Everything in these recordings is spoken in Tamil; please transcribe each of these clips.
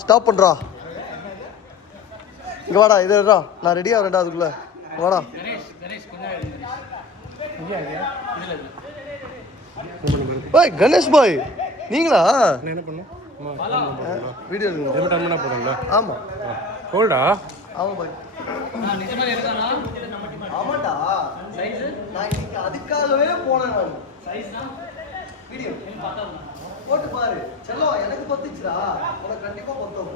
ஸ்டாப் பண்ணுறா. இங்கே வாடா, இதுடா நான் ரெடியாக வரேன்டா. அதுக்குள்ளே வாடா. ஓய் கணேஷ் பாய், நீங்களா? என்ன பண்ணும் வீடியோ போதும்ல. ஆமாம் கோல்டா? ஆமாம் பாய். ஆமாண்டா, நான் இன்னைக்கு அதுக்காகவே போனேன். நான் வீடியோ போட்டு பாரு செல்லம், எனக்கு பத்துச்சுடா, உனக்கு கண்டிப்பா பத்தும்.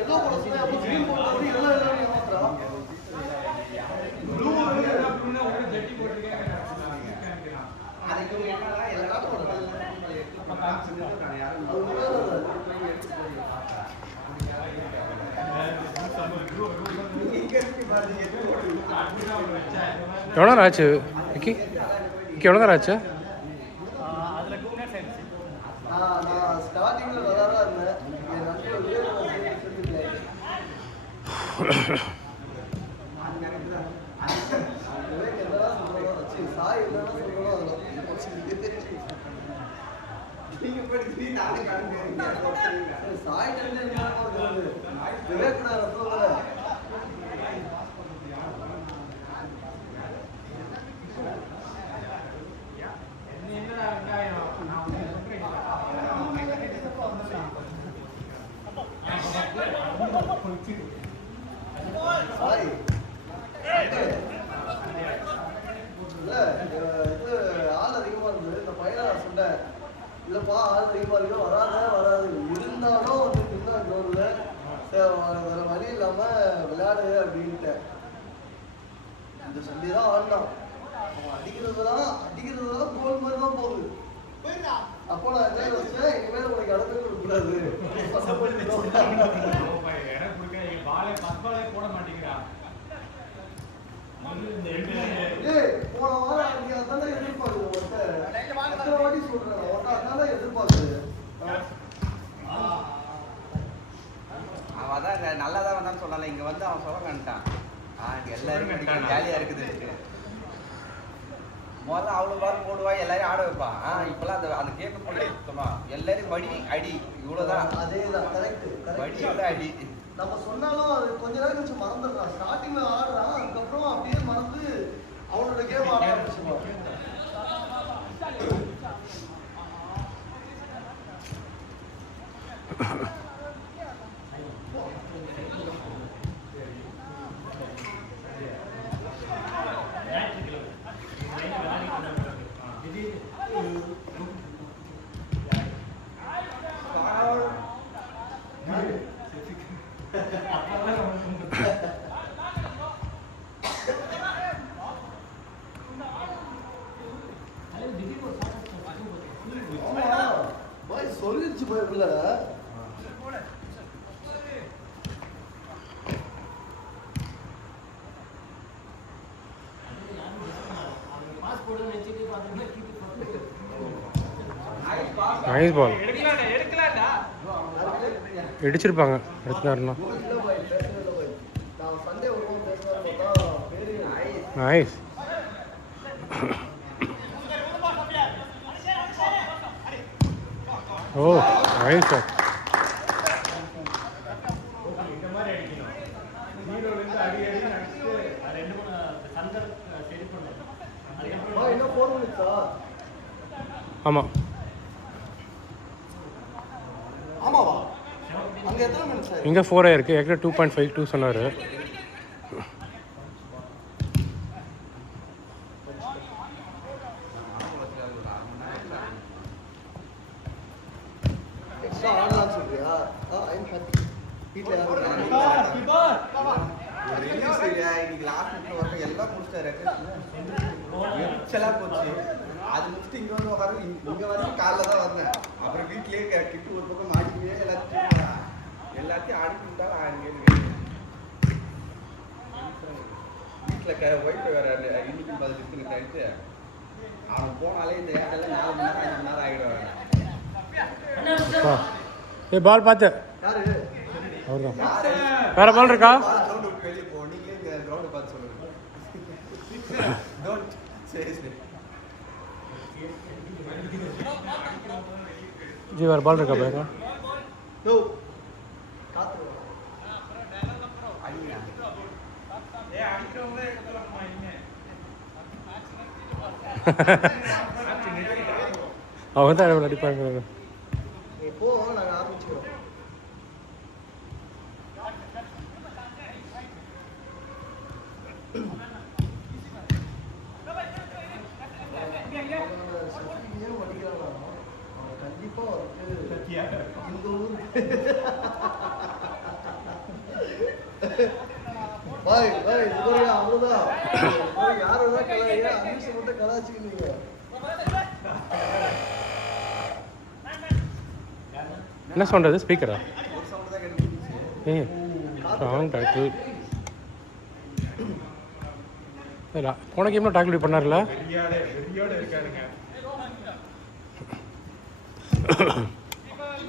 எல்லோ போட சொன்னா அப்போ கிரீன் போட்டு எல்லோ எல்லோ ஏமாத்துறா. ப்ளூ ஜெட்டி போட்டுருக்கேன். அதுக்கு என்னடா எல்லா காட்ட போடுறது. அப்ப காமிச்சிருக்காங்க யாரும். எவ்வளோ நேரம் ஆச்சு விக்கி? எவ்வளோ நேரம் ஆச்சு? நான் ஸ்டார்டிங்கில் வராதா இருந்தேன். சாய் என்னன்னா சொல்றோம். சாய் விவேக் சாரி இல்லை, இது ஆள் அதிகமாக இருந்தது. இந்த பையனை நான் சொன்னேன், இல்லைப்பா ஆள் அதிகமாக இருக்கு, வராது இருந்தாலும் வந்து இன்னும் கிரௌண்டில் வேற வழி இல்லாமல் விளையாடு அப்படின்ட்டேன். இந்த சொல்லி தான் ஆடினான். அவன் அடிக்கிறதுலாம் கோல் மாதிரி தான் போகுது. அப்போ நான் என்ன யோசிச்சேன், இனிமேல் உனக்கு இடத்துல கொடுக்கூடாது. போன வாரம் நீ அதான எதிர்பார்க்குது. ஒருத்தர் வாட்டி சொல்றேன், அதான எதிர்பார்க்குது. அவன் அதான் நல்லா தான் வந்தான்னு சொன்னால, இங்கே வந்து அவன் சொல்ல வேண்டான். எல்லாரும் ஜாலியாக இருக்குது. முதல்ல அவ்வளோ பால் போடுவா, எல்லாரையும் ஆட வைப்பான். இப்பெல்லாம் அந்த கேட்க போட்டு சுத்தமா எல்லாரும் வடி அடி இவ்வளோதான். அதேதான், கரெக்ட். வடி அடி நம்ம சொன்னாலும் அது கொஞ்ச நேரம் கழிச்சு மறந்துடுறான். ஸ்டார்டிங்ல ஆடுறான், அதுக்கப்புறம் அப்படியே மறந்து அவனோட கேம் ஆட ஆரம்பிச்சுடுவான். சொல்லிடுச்சு போயிருக்குல்ல. Nice ball. இடிச்சிருப்பாங்க எடுத்துனாருன்னா. நைஸ். ஓ நைஸ் சார். ஆமாம் ஆமாவா? அங்க எத்தனை மினிட்ஸ் ஆயிருக்கு? இங்கே 4 ஆயிருக்கு. ஏற்கனவே 2.52 சொன்னார். எல்லாம் முடிச்சிட்டாரு. எரிச்சலாக போச்சு. அது முடிச்சுட்டு இங்கே வந்து உட்கார, இங்கே வந்து காலைல தான் வந்தேன். அப்புறம் வீட்லேயே கிட்டு ஒரு பக்கம் மாடிக்கவே எல்லாத்தையும் அடிச்சு விட்டாலும் வீட்டில் ஒய்ஃபை வேற இன்னைக்கு பதில் டைட்டு அவன் போனாலே இந்த ஏட்டெல்லாம் 4 மணி நேரம் 5 மணி நேரம் ஆகிடுவாங்க. பால் பார்த்து அவர்தான். வேற பால் இருக்கா? கிரவுண்ட் விட்டு வெளியே போ. நீங்களே கிரவுண்டை பார்த்து சொல்லுங்க. சரி ஜி வேறு பால் இருக்கா பாருங்க. யோ காத்து அடிங்க. அவன் தான் எவ்வளோ அடிப்பாங்க. நீ போ, நாங்கள் ஆரம்பிச்சுக்கிறோம். ஏன் படிக்கிறானா அவன் கண்டிப்பாக வந்து இந்த ஊருக்கு பாய் பாய் இதுவரையா அவ்வளோதான். யாரும் தான் கலாயா அமிஷ மட்டும் கலாச்சிக்கிங்க. என்ன சவுண்ட் அது? ஸ்பீக்கரா? ஒரு சவுண்ட் தான் கேட்டு ஏ ராங் டாக்கிள். இல்லை போன கேமில் டாக்கிள் பண்ணார்ல.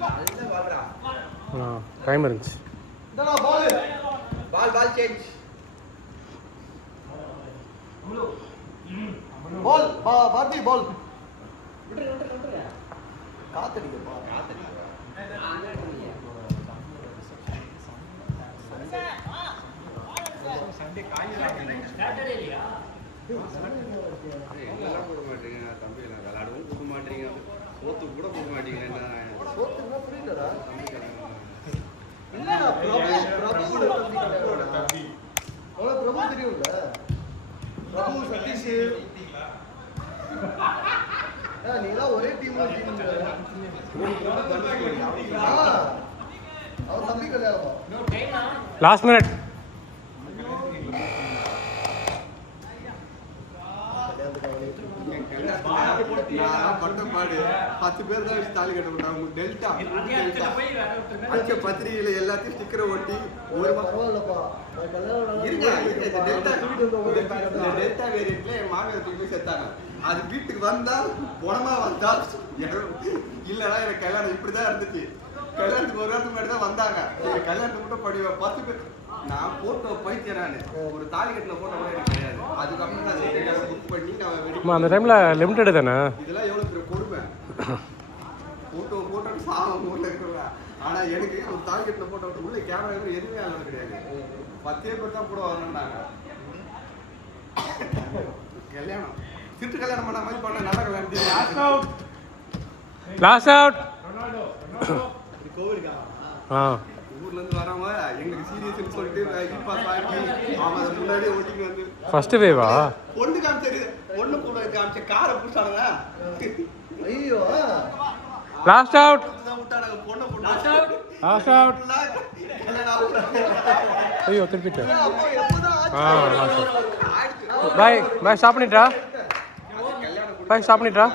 நல்ல பால்டா. ஆ டைம் இருந்துச்சு. இந்தடா பால் பால் சேஞ்ச். பால் பாத்தி பால் விட்டுருங்க காத்தடிக்கப்பா எல்லாம் போட மாட்டீங்க தம்பி, எல்லாம் விளையாடவும் போட மாட்டீங்க, சோத்துக்கு கூட போட மாட்டீங்க. என்ன சோத்துக்குன்னா புரியலடா. தம்பி கிடையாது. இல்லடா பிரபுவோட தம்பி. அவளை பிரபு தெரியும்ல. பிரபு சதீஷ் நீங்களாம் ஒரே டீம் அவன் தம்பி கல்யாணமா? Last minute. நான் பட்ட பாடு 10 பேர் தான் வச்சு தாலி கட்ட விட்டாங்க. டெல்டா அச்ச பத்திரிகையில எல்லாத்தையும் ஸ்டிக்கரை ஒட்டி ஒரு பரவாயில்லப்பா இருங்க. இந்த டெல்டா வேரியன்ட்ல என் மாமியார் தூக்கி செத்தாங்க. அது வீட்டுக்கு வந்தா குணமா வந்தா இல்லைன்னா எனக்கு கல்யாணம் இப்படிதான் இருந்துச்சு. கல்யாணத்துக்கு ஒரு வாரத்துக்கு முன்னாடி தான் வந்தாங்க. என் கல்யாணத்துக்கு மட்டும் படி 10 பேர். நான் போட்டோ பைத்தியம். நான் ஒரு தாலி கட்டின போட்டோ கூட எனக்கு கிடையாது. அதுக்கப்புறம் நான் புக் பண்ணி நான் அந்த டைமில் லிமிட்டடு தானே. இதெல்லாம் எவ்வளோ பெரிய கொடுமை. போட்டோ சாதம் ஊரில் இருக்கிறதா. ஆனால் எனக்கு ஒரு தாலி கட்டின போட்டோ உள்ள கேமரா எதுவுமே அளவு கிடையாது. 10 பேர் தான் கூட வரணும்னாங்க. கல்யாணம் திருட்டு கல்யாணம் பண்ண மாதிரி பண்ண நல்ல கல்யாணம். Last out. கோவிலுக்கா? ஆ ஊர்ல இருந்து வரவங்க எங்களுக்கு சீரியஸ்னு சொல்லிட்டு பாஸ் வாங்கி அவன் அதை முன்னாடியே ஓட்டிங்க வந்து ஃபர்ஸ்ட் வேவா பொண்ணு காமிச்சது. பொண்ணு கூட காமிச்ச காரை பிடிச்சானுங்க. ஐயோ லாஸ்ட் அவுட். விட்டானுங்க பொண்ணை போட்டு லாஸ்ட் அவுட். ஐயோ திருப்பிட்டு. அப்போ எப்போதான் ஆ லாஸ்ட் அவுட். பாய் பாய் ஸ்டாப் பண்ணிட்டா. பாய் ஸ்டாப் பண்ணிட்டா.